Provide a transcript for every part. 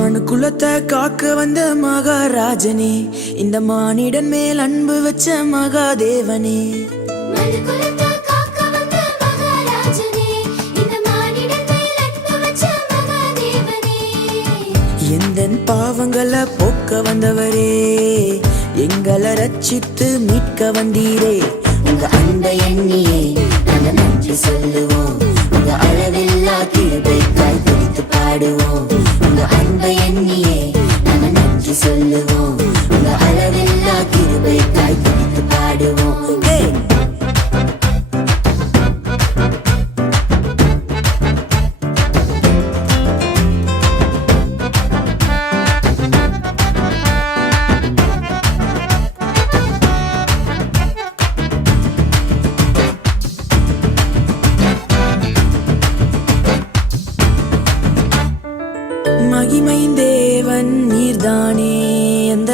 மனுக்குலத்தை காக்க வந்த மகாராஜனே, இந்த மானிடன் மேல் அன்பு வச்ச மகாதேவனே. எந்தன் பாவங்களை போக்க வந்தவரே எங்களை ரட்சித்து மீட்க வந்தீரே. உங்க அன்பை எண்ணியே நாங்க நன்றி சொல்லுவோம். உங்க அளவில்லா கிருபைக்காய் பிடித்து பாடுவோம். உங்க அன்பை எண்ணியே. நாங்க நன்றி சொல்லுவோம். உங்க அளவில்லா கிருபைக்காய் பிடித்து பாடுவோம். மகிமையின் தேவன் நீர்தானே. அந்த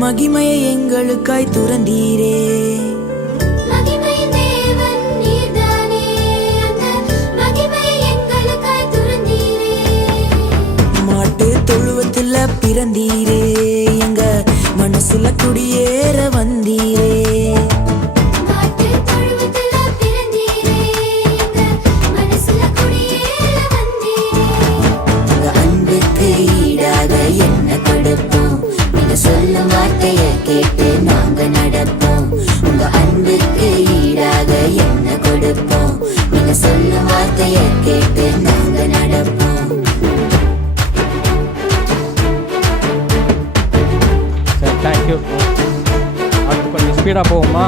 மகிமையை எங்களுக்காய் துறந்தீரே. மகிமையின் தேவன் நீர்தானே, அந்த மகிமையை எங்களுக்காய் துறந்தீரே. மாட்டு தொழுவத்துல பிறந்தீரே. எங்க மனசுல குடியேற வந்தீரே. சொல்லும் வார்த்தையை கேட்டு நாங்க நடப்போம். உங்க அன்புக்கு ஈடாக என்ன கொடுப்போம்? நீங்க சொல்லும் வார்த்தையை கேட்டு நாங்க நடப்போம். சரி தேங்க்யூ அடுத்து கொஞ்சம் ஸ்பீடாக போவோமா?